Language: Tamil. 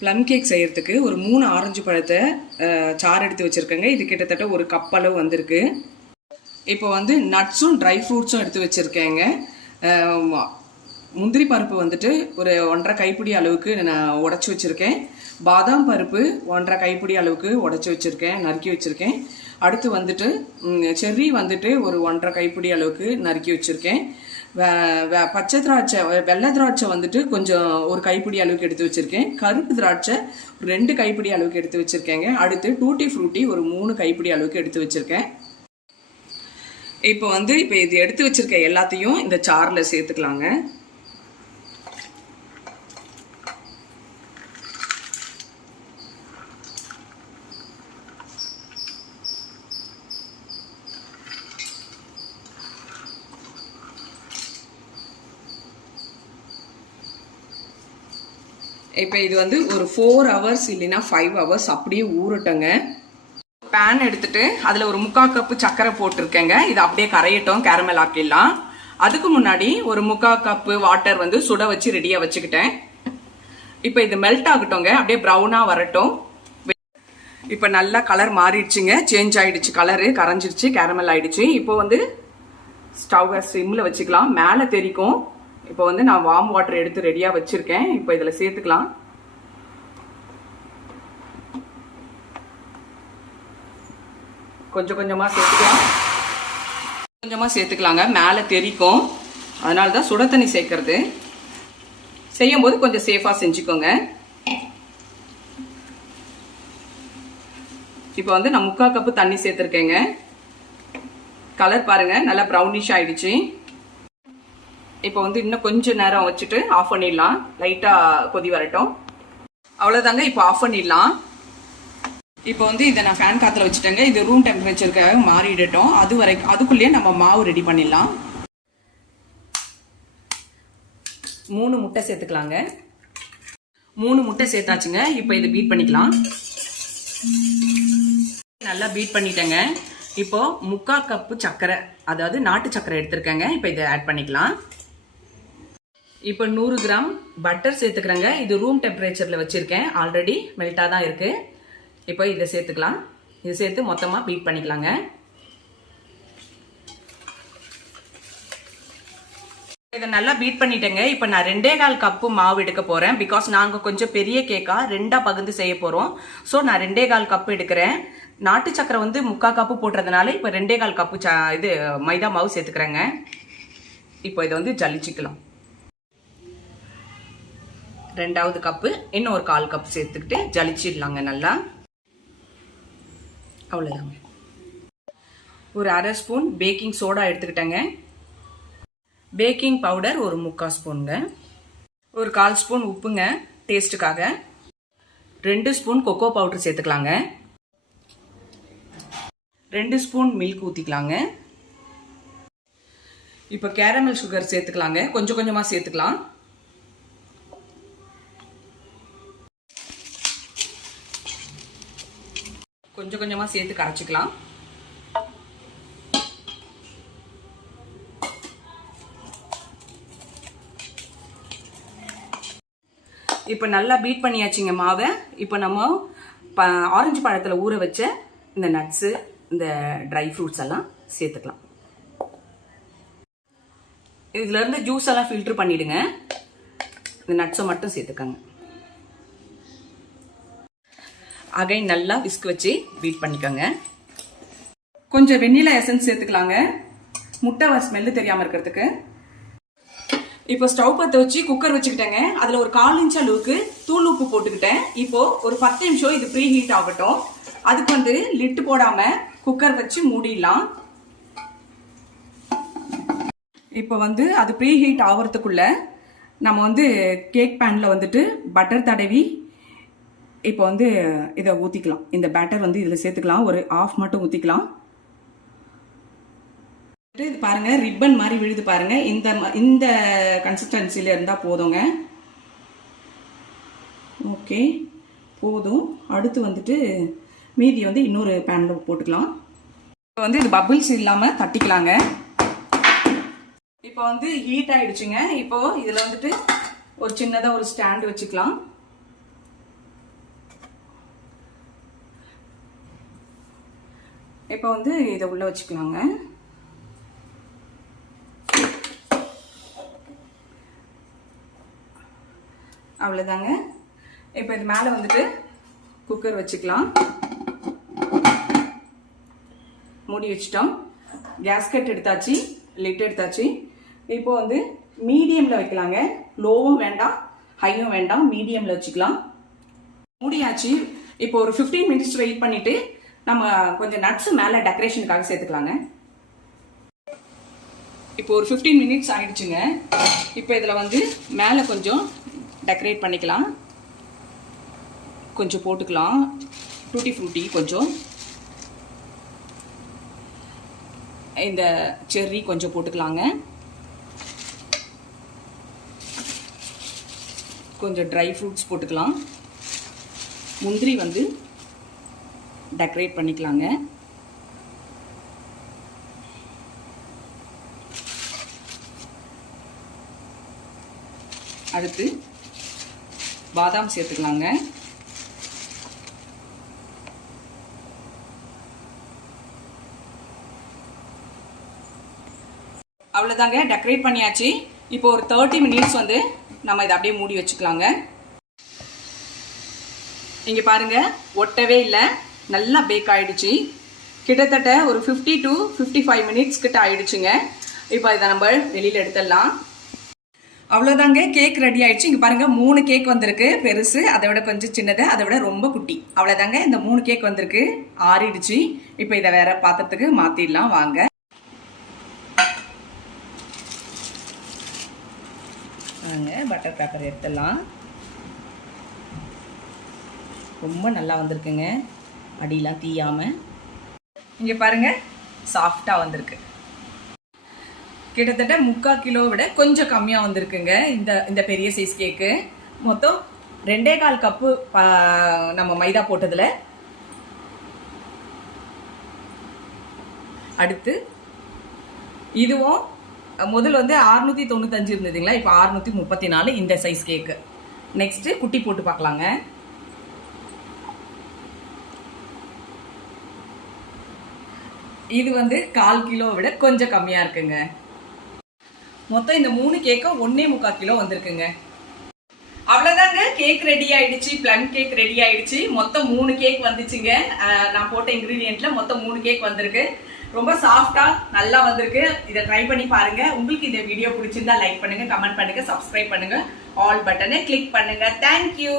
ப்ளம் கேக் செய்கிறதுக்கு ஒரு 3 ஆரஞ்சு பழத்தை சாறு எடுத்து வச்சுருக்கேங்க. இது கிட்டத்தட்ட ஒரு கப் அளவு வந்திருக்கு. இப்போ வந்து நட்ஸும் ட்ரை ஃப்ரூட்ஸும் எடுத்து வச்சுருக்கேங்க. முந்திரி பருப்பு வந்துட்டு ஒரு 1.5 கைப்பிடி அளவுக்கு நான் உடச்சி வச்சுருக்கேன். பாதாம் பருப்பு 1.5 கைப்பிடி அளவுக்கு உடச்சி வச்சுருக்கேன், நறுக்கி வச்சுருக்கேன். அடுத்து வந்துட்டு செர்ரி வந்துட்டு ஒரு 1.5 கைப்பிடி அளவுக்கு நறுக்கி வச்சுருக்கேன். பச்சை திராட்சை, வெள்ளை திராட்சை வந்துட்டு கொஞ்சம் ஒரு கைப்பிடி அளவுக்கு எடுத்து வச்சுருக்கேன். கருப்பு திராட்சை 2 கைப்பிடி அளவுக்கு எடுத்து வச்சுருக்கேங்க. அடுத்து டூட்டி ஃப்ரூட்டி ஒரு 3 கைப்பிடி அளவுக்கு எடுத்து வச்சுருக்கேன். இப்போ இது எடுத்து வச்சிருக்க எல்லாத்தையும் இந்த சாறில் சேர்த்துக்கலாங்க. இப்போ இது ஒரு 4 hours இல்லைன்னா 5 hours அப்படியே ஊறட்டங்க. பேன் எடுத்துட்டு அதில் ஒரு 3/4 கப்பு சர்க்கரை போட்டிருக்கேங்க. இது அப்படியே கரையட்டும், கேரமல் ஆக்கிடலாம். அதுக்கு முன்னாடி ஒரு 3/4 கப்பு வாட்டர் சுட வச்சு ரெடியாக வச்சுக்கிட்டேன். இப்போ இது மெல்ட் ஆகட்டும்ங்க, அப்படியே ப்ரௌனாக வரட்டும். இப்போ நல்லா கலர் மாறிடுச்சுங்க, சேஞ்ச் ஆயிடுச்சு, கலரு கரைஞ்சிருச்சு, கேரமல் ஆயிடுச்சு. இப்போ ஸ்டவ் சிம்மில் வச்சுக்கலாம், மேலே தெரிக்கும். இப்போ நான் வார்ம் வாட்டர் எடுத்து ரெடியாக வச்சிருக்கேன். இப்போ இதில் சேர்த்துக்கலாம். கொஞ்சம் கொஞ்சமாக சேர்த்துக்கலாங்க, மேலே தெரிக்கும். அதனால தான் சுட தண்ணி சேர்க்கறது. செய்யும்போது கொஞ்சம் சேஃபாக செஞ்சுக்கோங்க. இப்போ நான் 3/4 கப்பு தண்ணி சேர்த்துருக்கேங்க. கலர் பாருங்க, நல்லா ப்ரௌனிஷ் ஆயிடுச்சு. இப்போ இன்னும் கொஞ்சம் நேரம் வச்சுட்டு ஆஃப் பண்ணிடலாம். லைட்டாக கொதி வரட்டும். அவ்வளோதாங்க, இப்போ ஆஃப் பண்ணிடலாம். இப்போ இதை நான் ஃபேன் காற்றுல வச்சுட்டேங்க. இது ரூம் டெம்பரேச்சருக்காக மாறிடட்டும். அதுக்குள்ளேயே நம்ம மாவு ரெடி பண்ணிடலாம். 3 முட்டை சேர்த்துக்கலாங்க. 3 முட்டை சேர்த்தாச்சுங்க. இப்போ இதை பீட் பண்ணிக்கலாம். நல்லா பீட் பண்ணிட்டேங்க. இப்போ 3/4 கப்பு சர்க்கரை, அதாவது நாட்டு சர்க்கரை எடுத்திருக்கேங்க. இப்போ இதை ஆட் பண்ணிக்கலாம். இப்போ 100 கிராம் பட்டர் சேர்த்துக்கிறேங்க. இது ரூம் டெம்பரேச்சரில் வச்சுருக்கேன், ஆல்ரெடி மெல்ட்டாக தான் இருக்குது. இப்போ இதை சேர்த்துக்கலாம். இதை சேர்த்து மொத்தமாக பீட் பண்ணிக்கலாங்க. இதை நல்லா பீட் பண்ணிட்டேங்க. இப்போ நான் 2.25 கப்பு மாவு எடுக்க போகிறேன். பிகாஸ் நாங்கள் கொஞ்சம் பெரிய கேக்காக 2ஆக பகுந்து செய்ய போகிறோம். ஸோ நான் 2.25 கப்பு எடுக்கிறேன். நாட்டு சக்கரை 3/4 கப்பு போட்டுறதுனால இப்போ 2.25 கப்பு இது மைதா மாவு சேர்த்துக்கிறேங்க. இப்போ இதை ஜலிச்சிக்கலாம். 2வது கப்பு இன்னும் ஒரு 1/4 கப் சேர்த்துக்கிட்டு ஜலிச்சிடலாங்க நல்லா. அவ்வளோதாங்க. ஒரு 1/2 ஸ்பூன் பேக்கிங் சோடா எடுத்துக்கிட்டேங்க. பேக்கிங் பவுடர் ஒரு 3/4 ஸ்பூனுங்க. ஒரு 1/4 ஸ்பூன் உப்புங்க டேஸ்ட்டுக்காக. 2 ஸ்பூன் கொக்கோ பவுடர் சேர்த்துக்கலாங்க. 2 ஸ்பூன் மில்க் ஊற்றிக்கலாங்க. இப்போ கேரமல் சுகர் சேர்த்துக்கலாங்க. கொஞ்சம் கொஞ்சமாக சேர்த்துக்கலாம். கொஞ்சம் கொஞ்சமாக சேர்த்து கரைச்சிக்கலாம். இப்போ நல்லா பீட் பண்ணியாச்சுங்க மாவை. இப்போ நம்ம ஆரஞ்சு பழத்தில் ஊற வச்ச இந்த நட்ஸு, இந்த ட்ரை ஃப்ரூட்ஸ் எல்லாம் சேர்த்துக்கலாம். இதுல இருந்து ஜூஸ் எல்லாம் ஃபில்டர் பண்ணிடுங்க. இந்த நட்ஸை மட்டும் சேர்த்துக்கங்க. அகைன் நல்லா விஸ்க் வச்சு பீட் பண்ணிக்கோங்க. கொஞ்சம் வெண்ணிலா எசன்ஸ் சேர்த்துக்கலாங்க, முட்டை ஸ்மெல்லு தெரியாமல் இருக்கிறதுக்கு. இப்போ ஸ்டவ் பற்ற வச்சு குக்கர் வச்சுக்கிட்டேங்க. அதில் ஒரு 1/4 இன்ச் அளவுக்கு தூள் உப்பு போட்டுக்கிட்டேன். இப்போ ஒரு 10 நிமிஷம் இது ப்ரீ ஹீட் ஆகட்டும். அதுக்கு லிட்டு போடாமல் குக்கர் வச்சு மூடிடலாம். இப்போ அது ப்ரீ ஹீட் ஆகிறதுக்குள்ள நம்ம கேக் பேனில் பட்டர் தடவி இப்போ இதை ஊற்றிக்கலாம். இந்த பேட்டர் இதில் சேர்த்துக்கலாம். ஒரு 1/2 மட்டும் ஊற்றிக்கலாம். இது பாருங்க, ரிப்பன் மாதிரி விழுது பாருங்க. இந்த கன்சிஸ்டன்சில இருந்தால் போதுங்க. ஓகே, போதும். அடுத்து மீதி இன்னொரு பேனில் போட்டுக்கலாம். இப்போ இது பபிள்ஸ் இல்லாமல் தட்டிக்கலாங்க. இப்போ ஹீட் ஆயிடுச்சுங்க. இப்போ இதில் ஒரு சின்னதாக ஒரு ஸ்டாண்ட் வச்சுக்கலாம். இப்போ வந்து இதை உள்ள வச்சுக்கலாங்க. அவ்வளோதாங்க. இப்போ இது மேலே வந்துட்டு குக்கர் வச்சுக்கலாம். மூடி வச்சுட்டோம். கேஸ்கட் எடுத்தாச்சு, லிட் எடுத்தாச்சு. இப்போ வந்து மீடியமில் வைக்கலாங்க. லோவும் வேண்டாம், ஹையும் வேண்டாம், மீடியமில் வச்சுக்கலாம். மூடியாச்சு. இப்போ ஒரு 15 மினிட்ஸ் வெயிட் பண்ணிட்டு நம்ம கொஞ்சம் நட்ஸ் மேலே டெக்கரேஷனுக்காக சேர்த்துக்கலாங்க. இப்போ ஒரு 15 மினிட்ஸ் ஆயிடுச்சுங்க. இப்போ இதில் வந்து மேலே கொஞ்சம் டெக்கரேட் பண்ணிக்கலாம். கொஞ்சம் போட்டுக்கலாம். டூட்டி ஃப்ரூட்டி கொஞ்சம், இந்த செர்ரி கொஞ்சம் போட்டுக்கலாங்க. கொஞ்சம் ட்ரை ஃப்ரூட்ஸ் போட்டுக்கலாம். முந்திரி வந்து டெக்கரேட் பண்ணிக்கலாங்க. அடுத்து பாதாம் சேர்த்துக்கலாங்க. அவ்வளோதாங்க, டெக்கரேட் பண்ணியாச்சு. இப்போ ஒரு 30 மினிட்ஸ் வந்து நம்ம இதை அப்படியே மூடி வச்சுக்கலாங்க. இங்கே பாருங்க, ஒட்டவே இல்லை, நல்லா பேக் ஆயிடுச்சு. கிட்டத்தட்ட ஒரு 50 to 55 மினிட்ஸ் கிட்ட ஆயிடுச்சுங்க. இப்போ இதை நம்ம வெளியில் எடுத்துடலாம். அவ்வளோதாங்க, கேக் ரெடி ஆயிடுச்சு. இங்கே பாருங்க, 3 கேக் வந்திருக்கு. பெருசு, அதை விட கொஞ்சம் சின்னது, அதை விட ரொம்ப குட்டி. அவ்வளோதாங்க, இந்த 3 கேக் வந்திருக்கு. ஆறிடுச்சு. இப்போ இதை வேற பாத்திரத்துக்கு மாற்றிடலாம் வாங்க. வாங்க, பட்டர் பேப்பர் எடுத்துடலாம். ரொம்ப நல்லா வந்திருக்குங்க, அடியெலாம் தீயாமல். இங்கே பாருங்க, சாஃப்டாக வந்திருக்கு. கிட்டத்தட்ட 3/4 கிலோ விட கொஞ்சம் கம்மியாக வந்திருக்குங்க இந்த பெரிய சைஸ் கேக்கு. மொத்தம் 2.25 கப்பு நம்ம மைதா போட்டதில். அடுத்து இதுவும் முதல் வந்து 695 இருந்ததுங்களா, இப்போ 634 இந்த சைஸ் கேக்கு. நெக்ஸ்ட் குட்டி போட்டு பார்க்கலாங்க. இது வந்து 1/4 கிலோ விட கொஞ்சம் கம்மியா இருக்குங்க. மொத்தம் இந்த 3 கேக்கும் 1.25 கிலோ வந்திருக்குங்க. அவ்வளவுதாங்க, கேக் ரெடி ஆயிடுச்சு. பிளம் கேக் ரெடி ஆயிடுச்சு. மொத்தம் 3 கேக் வந்துச்சுங்க. நான் போட்ட இன்கிரீடியன்ட்ல மொத்தம் 3 கேக் வந்திருக்கு. ரொம்ப சாஃப்டா நல்லா வந்திருக்கு. இதை ட்ரை பண்ணி பாருங்க. உங்களுக்கு இந்த வீடியோ பிடிச்சிருந்தா லைக் பண்ணுங்க, கமெண்ட் பண்ணுங்க, சப்ஸ்கிரைப் பண்ணுங்க, ஆல் பட்டனை கிளிக் பண்ணுங்க. தேங்க்யூ.